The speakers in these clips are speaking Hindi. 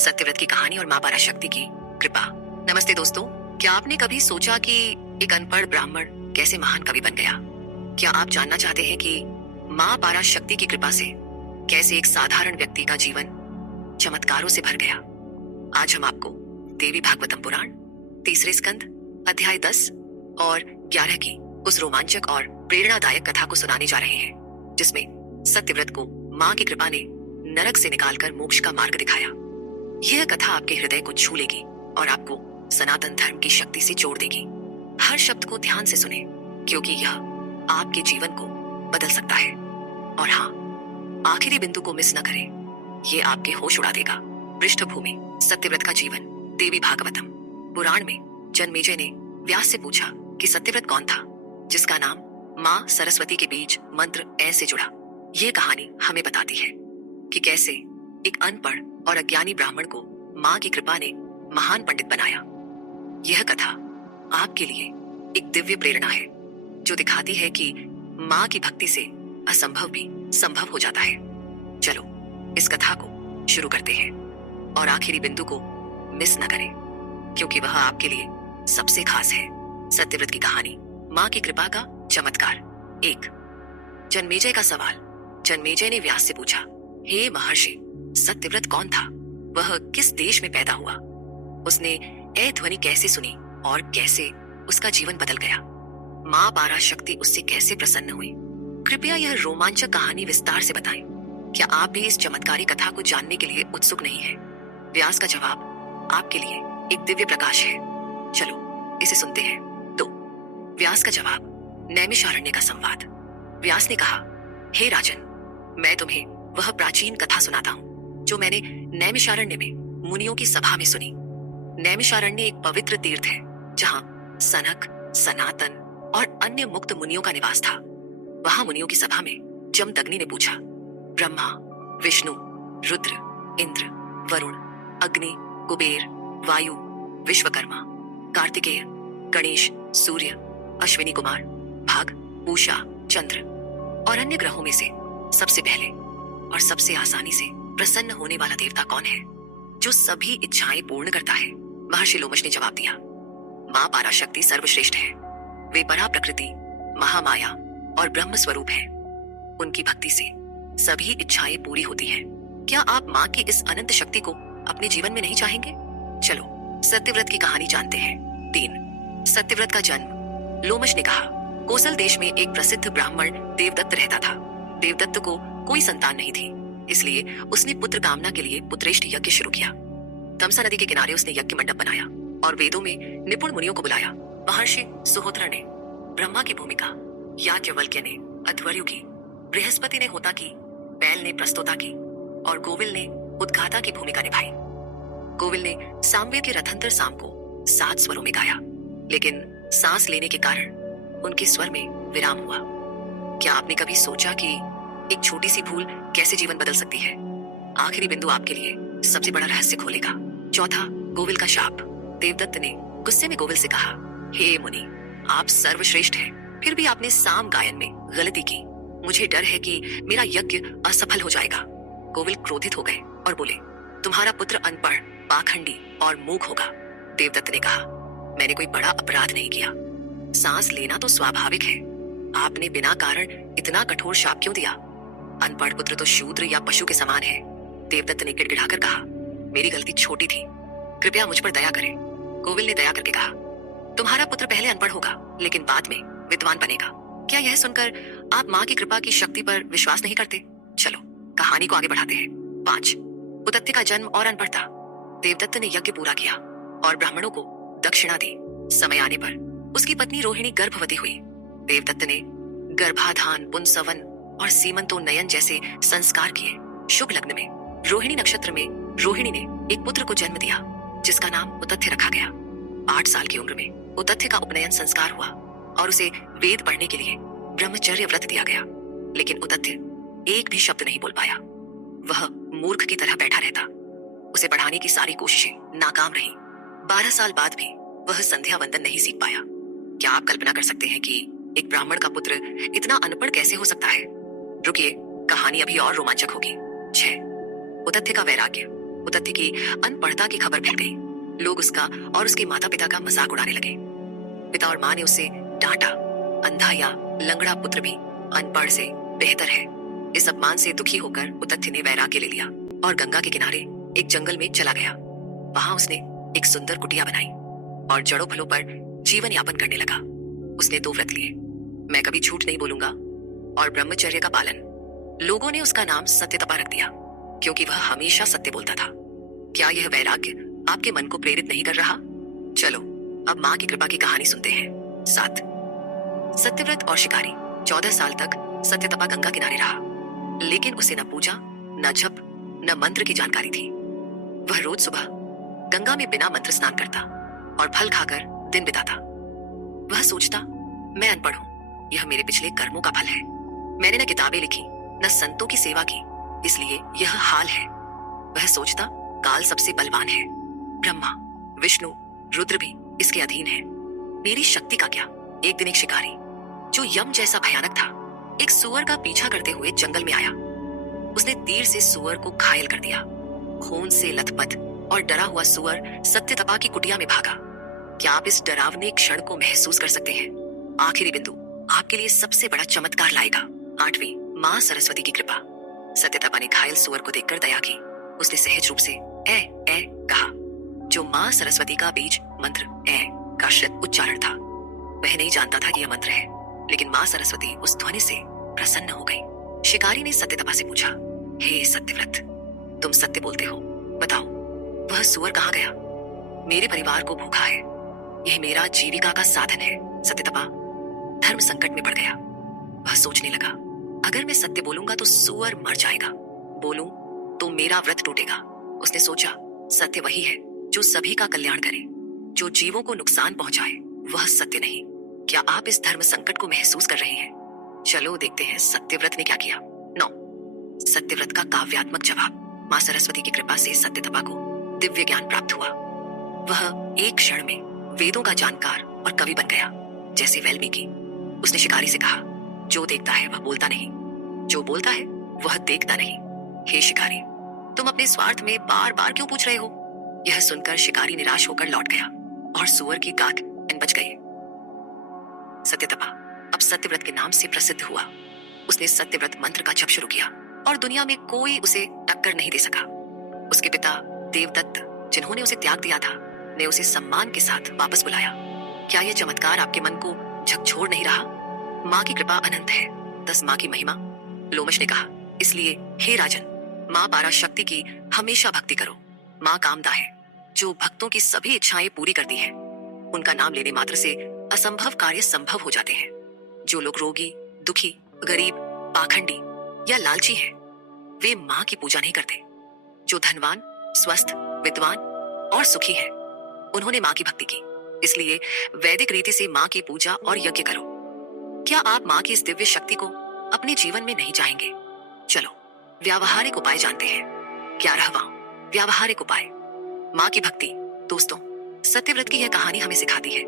सत्यव्रत की कहानी और माँ पराशक्ति की कृपा। नमस्ते दोस्तों, क्या आपने कभी सोचा कि एक अनपढ़ ब्राह्मण कैसे महान कवि बन गया? क्या आप जानना चाहते हैं कि माँ पराशक्ति की कृपा से कैसे एक साधारण व्यक्ति का जीवन चमत्कारों से भर गया? आज हम आपको देवी भागवतम पुराण तीसरे स्कंद अध्याय 10 और 11 की उस रोमांचक और प्रेरणादायक कथा को सुनाने जा रहे हैं, जिसमें सत्यव्रत को माँ की कृपा ने नरक से निकालकर मोक्ष का मार्ग दिखाया। यह कथा आपके हृदय को छू लेगी और आपको सनातन धर्म की शक्ति से जोड़ देगी। हर शब्द को ध्यान से सुने, क्योंकि यह आपके जीवन को बदल सकता है। और हाँ, आखिरी बिंदु को मिस न करें, ये आपके होश उड़ा देगा। पृष्ठभूमि: सत्यव्रत का जीवन। देवी भागवतम पुराण में जन्मेजय ने व्यास से पूछा कि सत्यव्रत कौन था, जिसका नाम माँ सरस्वती के बीच मंत्र ऐ से जुड़ा। ये कहानी हमें बताती है कि कैसे एक अनपढ़ और अज्ञानी ब्राह्मण को माँ की कृपा ने महान पंडित बनाया। यह कथा आपके लिए एक दिव्य प्रेरणा है, जो दिखाती है कि माँ की भक्ति से असंभव भी संभव हो जाता है। चलो इस कथा को शुरू करते हैं और आखिरी बिंदु को मिस न करें, क्योंकि वह आपके लिए सबसे खास है। सत्यव्रत की कहानी, माँ की कृपा का चमत्कार। 1। जन्मेजय का सवाल। जन्मेजय ने व्यास से पूछा, हे महर्षि, सत्यव्रत कौन था? वह किस देश में पैदा हुआ? उसने ए ध्वनि कैसे सुनी और कैसे उसका जीवन बदल गया? माँ पराशक्ति उससे कैसे प्रसन्न हुई? कृपया यह रोमांचक कहानी विस्तार से बताएं। क्या आप भी इस चमत्कारी कथा को जानने के लिए उत्सुक नहीं हैं? व्यास का जवाब आपके लिए एक दिव्य प्रकाश है। चलो इसे सुनते हैं। 2। व्यास का जवाब। नैमिषारण्य का संवाद। व्यास ने कहा, हे राजन, मैं तुम्हें वह प्राचीन कथा सुनाता हूँ जो मैंने नैमिषारण्य में मुनियों की सभा में सुनी। नैमिषारण्य एक पवित्र तीर्थ है जहाँ सनक, सनातन और अन्य मुक्त मुनियों का निवास था। वहां मुनियों की सभा में जमदग्नि ने पूछा, ब्रह्मा, विष्णु, रुद्र, इंद्र, वरुण, अग्नि, कुबेर, वायु, विश्वकर्मा, कार्तिकेय, गणेश, सूर्य, अश्विनी कुमार, भाग, पूषा, चंद्र और अन्य ग्रहों में से सबसे पहले और सबसे आसानी से प्रसन्न होने वाला देवता कौन है, जो सभी इच्छाएं पूर्ण करता है? महर्षि लोमश ने जवाब दिया, माँ पराशक्ति सर्वश्रेष्ठ है। वे परा प्रकृति, महामाया और ब्रह्म स्वरूप है। उनकी भक्ति से सभी इच्छाएं पूरी होती हैं। क्या आप माँ की इस अनंत शक्ति को अपने जीवन में नहीं चाहेंगे? चलो सत्यव्रत की कहानी जानते हैं। 3। सत्यव्रत का जन्म। लोमश ने कहा, कोसल देश में एक प्रसिद्ध ब्राह्मण देवदत्त रहता था। देवदत्त को कोई संतान नहीं थी, इसलिए उसने पुत्र कामना के लिए पुत्रेष्ठ यज्ञ शुरू किया। तमसा नदी के किनारे उसने यज्ञ मंडप बनाया और वेदों में निपुण मुनियों को बुलाया। महर्षि सुहोत्र ने ब्रह्मा की भूमिका, याज्ञवल्क्य ने अध्वर्यु की, बृहस्पति ने होता की, बैल ने प्रस्तोता की और गोविल ने उद्गाता की भूमिका निभाई। गोविल ने सामवेद के रथंतर साम को 7 स्वरों में गाया, लेकिन सांस लेने के कारण उनके स्वर में विराम हुआ। क्या आपने कभी सोचा कि एक छोटी सी भूल कैसे जीवन बदल सकती है? आखिरी बिंदु आपके लिए सबसे बड़ा रहस्य खोलेगा। 4। गोविल का शाप। देवदत्त ने गुस्से में गोविल से कहा, हे मुनि, आप सर्वश्रेष्ठ हैं, फिर भी आपने साम गायन में गलती की। मुझे डर है कि मेरा यज्ञ असफल हो जाएगा। गोविल क्रोधित हो गए और बोले, तुम्हारा पुत्र अनपढ़, पाखंडी और मूक होगा। देवदत्त ने कहा, मैंने कोई बड़ा अपराध नहीं किया। सांस लेना तो स्वाभाविक है। आपने बिना कारण इतना कठोर शाप क्यों दिया? अनपढ़ पुत्र तो शूद्र या पशु के समान है। देवदत्त ने गिड़गिड़ाकर कहा, मेरी गलती छोटी थी, कृपया मुझ पर दया करें। गोविल ने दया करके कहा, तुम्हारा पुत्र पहले अनपढ़ होगा, लेकिन बाद में विद्वान बनेगा। क्या यह सुनकर आप माँ की कृपा की शक्ति पर विश्वास नहीं करते? चलो कहानी को आगे बढ़ाते हैं। 5। उदत्ते का जन्म और अनपढ़ता। देवदत्त ने यज्ञ पूरा किया और ब्राह्मणों को दक्षिणा दी। समय आने पर उसकी पत्नी रोहिणी गर्भवती हुई। देवदत्त ने गर्भाधान, पुंसवन और सीमंतोन्नयन जैसे संस्कार किए। शुभ लग्न में रोहिणी नक्षत्र में रोहिणी ने एक पुत्र को जन्म दिया, जिसका नाम उतथ्य रखा गया। 8 साल की उम्र में उतथ्य का उपनयन संस्कार हुआ और उसे वेद पढ़ने के लिए ब्रह्मचर्य व्रत दिया गया। लेकिन उतथ्य एक भी शब्द नहीं बोल पाया। वह मूर्ख की तरह बैठा रहता। उसे पढ़ाने की सारी कोशिशें नाकाम रही। 12 साल बाद भी वह संध्या वंदन नहीं सीख पाया। क्या आप कल्पना कर सकते हैं कि एक ब्राह्मण का पुत्र इतना अनपढ़ कैसे हो सकता है? रुकिए, कहानी अभी और रोमांचक होगी। 6। उदत्य का वैराग्य। उतथ्य की अनपढ़ता की खबर फैल गई। लोग उसका और उसके माता पिता का मजाक उड़ाने लगे। पिता और माँ ने उसे डांटा। अंधा या लंगड़ा पुत्र भी अनपढ़ से बेहतर है। इस अपमान से दुखी होकर उतथ्य ने वैराग्य ले लिया और गंगा के किनारे एक जंगल में चला गया। वहां उसने एक सुंदर कुटिया बनाई और जड़ों फलों पर जीवन यापन करने लगा। उसने 2 व्रत लिए, मैं कभी झूठ नहीं बोलूंगा और ब्रह्मचर्य का पालन। लोगों ने उसका नाम सत्यतपा रख दिया क्योंकि वह हमेशा सत्य बोलता था। क्या यह वैराग्य आपके मन को प्रेरित नहीं कर रहा? चलो अब माँ की कृपा की कहानी सुनते हैं। 7 सत्यव्रत और शिकारी 14 साल तक सत्यतपा गंगा किनारे रहा, लेकिन उसे न पूजा, न जप, न मंत्र की जानकारी थी। वह रोज सुबह गंगा में बिना मंत्र स्नान करता और फल खाकर दिन बिताता। वह सोचता, मैं अनपढ़ हूं, यह मेरे पिछले कर्मों का फल है। मैंने न किताबें लिखी, न संतों की सेवा की, इसलिए यह हाल है। वह सोचता, काल सबसे बलवान है, ब्रह्मा, विष्णु, रुद्र भी इसके अधीन है। मेरी शक्ति का क्या? एक दिन एक शिकारी जो यम जैसा भयानक था, एक सुअर का पीछा करते हुए जंगल में आया। उसने तीर से सुअर को घायल कर दिया। खून से लथपथ और डरा हुआ सुअर सत्यतपा की कुटिया में भागा। क्या आप इस डरावने क्षण को महसूस कर सकते हैं? आखिरी बिंदु आपके लिए सबसे बड़ा चमत्कार लाएगा। 8वीं माँ सरस्वती की कृपा। सत्यतपा ने घायल सुअर को देखकर दया की। उसने सहज रूप से ए कहा, जो माँ सरस्वती का बीज मंत्र ए का शब्द उच्चारण था। वह नहीं जानता था कि यह मंत्र है, लेकिन माँ सरस्वती उस ध्वनि से प्रसन्न हो गई। शिकारी ने सत्यतपा से पूछा, हे सत्यव्रत, तुम सत्य बोलते हो, बताओ वह सुअर कहाँ गया? मेरे परिवार को भूखा है, यह मेरा जीविका का साधन है। सत्यतपा धर्म संकट में पड़ गया। वह सोचने लगा, अगर मैं सत्य बोलूंगा तो सुअर मर जाएगा, बोलूं तो मेरा व्रत टूटेगा। उसने सोचा, सत्य वही है जो सभी का कल्याण करे, जो जीवों को नुकसान पहुंचाए, वह सत्य नहीं। क्या आप इस धर्म संकट को महसूस कर रहे हैं? चलो देखते हैं सत्यव्रत ने क्या किया। 9 सत्यव्रत का काव्यात्मक जवाब। माँ सरस्वती की कृपा से सत्यतपा को दिव्य ज्ञान प्राप्त हुआ। वह एक क्षण में वेदों का जानकार और कवि बन गया, जैसे वाल्मीकि। उसने शिकारी से कहा, जो देखता है वह बोलता नहीं, जो बोलता है वह देखता नहीं। हे शिकारी, तुम अपने स्वार्थ में बार बार क्यों पूछ रहे हो? यह सुनकर शिकारी निराश होकर लौट गया और सुअर की गांठ बच गई। सत्यतपा अब सत्यव्रत के नाम से प्रसिद्ध हुआ। उसने सत्यव्रत मंत्र का जप शुरू किया और दुनिया में कोई उसे टक्कर नहीं दे सका। उसके पिता देवदत्त, जिन्होंने उसे त्याग दिया था, ने उसे सम्मान के साथ वापस बुलाया। क्या यह चमत्कार आपके मन को झकझोर नहीं रहा? माँ की कृपा अनंत है, 10 माँ की महिमा। लोमश ने कहा, इसलिए हे राजन, माँ पराशक्ति की हमेशा भक्ति करो। माँ कामदा है, जो भक्तों की सभी इच्छाएं पूरी करती है। उनका नाम लेने मात्र से असंभव कार्य संभव हो जाते हैं। जो लोग रोगी, दुखी, गरीब, पाखंडी या लालची हैं, वे माँ की पूजा नहीं करते। जो धनवान, स्वस्थ, विद्वान और सुखी हैं, उन्होंने माँ की भक्ति की। इसलिए वैदिक रीति से माँ की पूजा और यज्ञ करो। क्या आप माँ की इस दिव्य शक्ति को अपने जीवन में नहीं चाहेंगे? चलो व्यावहारिक उपाय जानते हैं। 11वां व्यावहारिक उपाय, माँ की भक्ति। दोस्तों, सत्यव्रत की यह कहानी हमें सिखाती है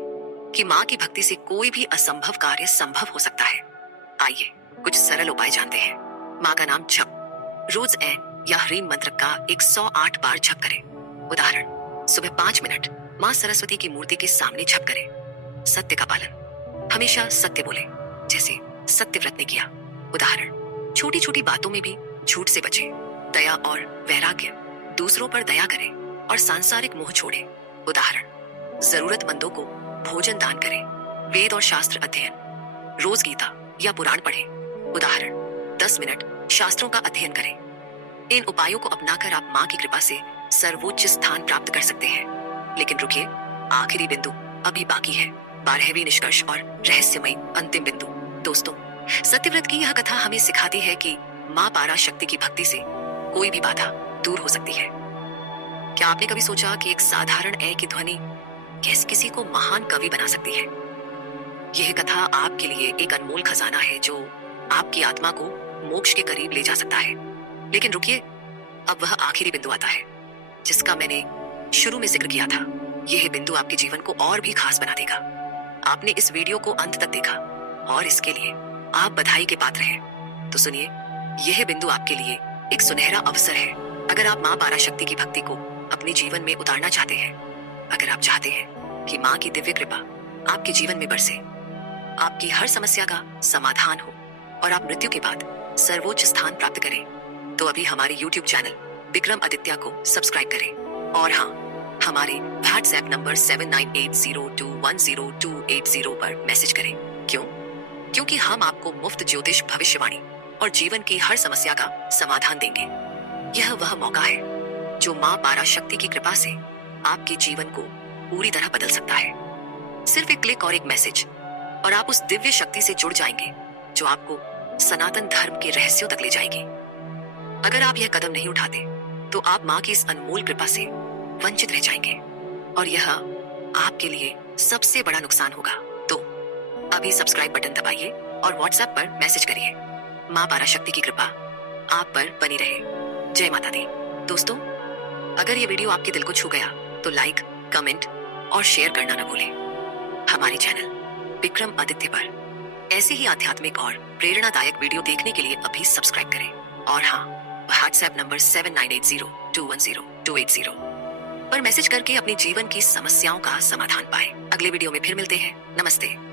कि माँ की भक्ति से कोई भी असंभव कार्य संभव हो सकता है। आइए कुछ सरल उपाय जानते हैं। माँ का नाम जप। रोज ऐ या ह्रीम मंत्र का 108 बार जप करें। उदाहरण, सुबह 5 मिनट माँ सरस्वती की मूर्ति के सामने जप करें। सत्य का पालन, हमेशा सत्य बोले, जैसे सत्यव्रत ने किया। उदाहरण, छोटी छोटी बातों में भी झूठ से बचें। दया और वैराग्य, दूसरों पर दया करें और सांसारिक मोह छोड़ें। उदाहरण, जरूरतमंदों को भोजन दान करें। वेद और शास्त्र अध्ययन, रोज गीता या पुराण पढ़ें। उदाहरण, 10 मिनट शास्त्रों का अध्ययन करें। इन उपायों को अपनाकर आप माँ की कृपा से सर्वोच्च स्थान प्राप्त कर सकते हैं। लेकिन रुकिए, आखिरी बिंदु अभी बाकी है। 12वीं निष्कर्ष और रहस्यमयी अंतिम बिंदु। दोस्तों, सत्यव्रत की यह कथा हमें सिखाती है कि माँ पराशक्ति की भक्ति से कोई भी बाधा दूर हो सकती है। क्या आपने कभी सोचा कि एक साधारण ए की ध्वनि कैसे किसी को महान कवि बना सकती है? यह कथा आपके लिए एक अनमोल खजाना है जो आपकी आत्मा को मोक्ष के करीब ले जा सकता है। लेकिन रुकिए, अब वह आखिरी बिंदु आता है जिसका मैंने शुरू में जिक्र किया था। यह बिंदु आपके जीवन को और भी खास बना देगा। आपने इस वीडियो को अंत तक देखा और इसके लिए आप बधाई के पात्र हैं। तो सुनिए, यह बिंदु आपके लिए एक सुनहरा अवसर है। अगर आप माँ पराशक्ति की भक्ति को अपने जीवन में उतारना चाहते हैं, अगर आप चाहते हैं कि माँ की दिव्य कृपा आपके जीवन में बरसे, आपकी हर समस्या का समाधान हो और आप मृत्यु के बाद सर्वोच्च स्थान प्राप्त करें, तो अभी हमारे YouTube चैनल विक्रम आदित्य को सब्सक्राइब करें। और हाँ, हमारे WhatsApp नंबर 7980210280 पर मैसेज करें। क्यों? क्योंकि हम आपको मुफ्त ज्योतिष भविष्यवाणी और जीवन की हर समस्या का समाधान देंगे। यह वह मौका है जो माँ पराशक्ति की कृपा से आपके जीवन को पूरी तरह बदल सकता है। सिर्फ एक क्लिक और एक मैसेज और आप उस दिव्य शक्ति से जुड़ जाएंगे जो आपको सनातन धर्म के रहस्यों तक ले जाएगी। अगर आप यह कदम नहीं उठाते तो आप माँ की इस अनमोल कृपा से वंचित रह जाएंगे और यह आपके लिए सबसे बड़ा नुकसान होगा। तो अभी सब्सक्राइब बटन दबाइए और व्हाट्सएप पर मैसेज करिए। माँ पराशक्ति की कृपा आप पर बनी रहे। जय माता दी। दोस्तों, अगर ये वीडियो आपके दिल को छू गया तो लाइक, कमेंट और शेयर करना न भूलें। हमारे चैनल विक्रम आदित्य पर ऐसे ही आध्यात्मिक और प्रेरणादायक वीडियो देखने के लिए अभी सब्सक्राइब करें। और हाँ, WhatsApp नंबर 7980210280 पर मैसेज करके अपने जीवन की समस्याओं का समाधान पाएं। अगले वीडियो में फिर मिलते हैं। नमस्ते।